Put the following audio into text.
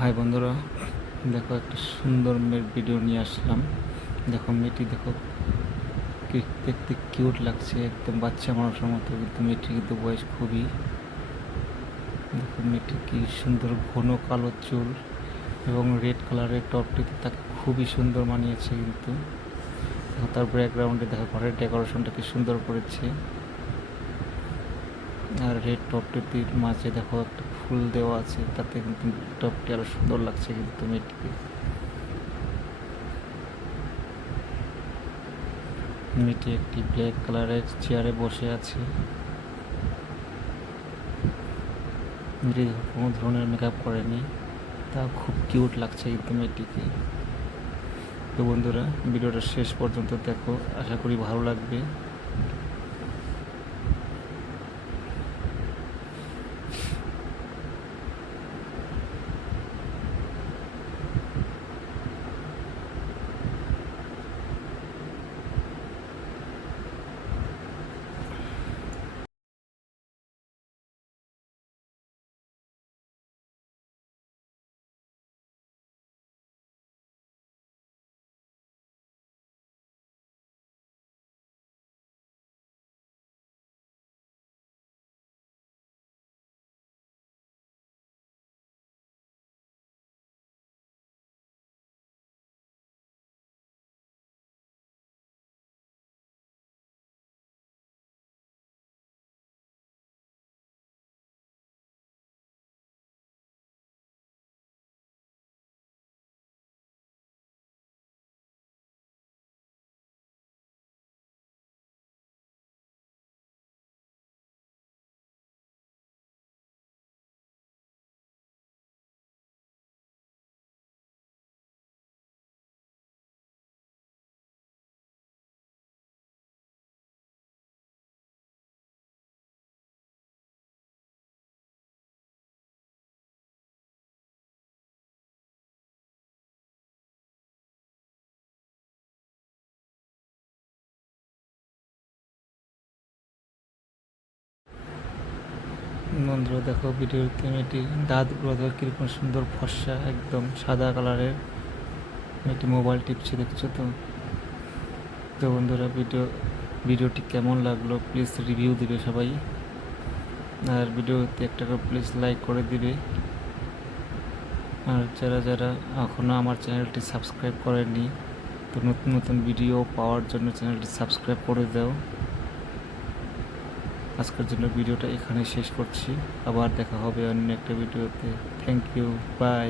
High বন্ধুরা, দেখো একটা সুন্দর মেয়ের ভিডিও নিয়ে আসলাম। দেখো মেয়েটি, দেখো দেখতে কিউট লাগছে, একদম বাচ্চা মানুষের মতো, কিন্তু মেয়েটির কিন্তু বয়স খুবই। দেখো মেয়েটি কি সুন্দর, ঘন কালো চুল এবং রেড কালারের টপটিতে তাকে খুবই সুন্দর মানিয়েছে। কিন্তু দেখো তার ব্যাকগ্রাউন্ডে দেখো ঘরের ডেকোরেশনটা কি সুন্দর করেছে। আর রেড টপটির মাঝে দেখো একটা ফুল দেওয়া আছে, তাতে কিন্তু টপটি আরো সুন্দর লাগছে কিন্তু মেয়েটিকে। মেয়েটি একটি ব্ল্যাক কালারের চেয়ারে বসে আছে। মেয়েটি কোনো ধরনের মেকআপ করেনি, তা খুব কিউট লাগছে কিন্তু মেয়েটিকে। তো বন্ধুরা, ভিডিওটা শেষ পর্যন্ত দেখো, আশা করি ভালো লাগবে। বন্ধুরা দেখো, ভিডিওতে মেয়েটি দাঁতগুলো দেখো কীরকম সুন্দর ফর্সা, একদম সাদা কালারের। মেয়েটি মোবাইল টিপছে, দেখছো তো। তো বন্ধুরা, ভিডিওটি কেমন লাগলো প্লিজ রিভিউ দিবে সবাই। আর ভিডিওতে একটা করে প্লিজ লাইক করে দিবে। আর যারা যারা এখনও আমার চ্যানেলটি সাবস্ক্রাইব করেনি, তো নতুন নতুন ভিডিও পাওয়ার জন্য চ্যানেলটি সাবস্ক্রাইব করে দাও। আজকের জন্য ভিডিওটা এখানে শেষ করছি, আবার দেখা হবে অন্য একটা ভিডিওতে। Thank you, by.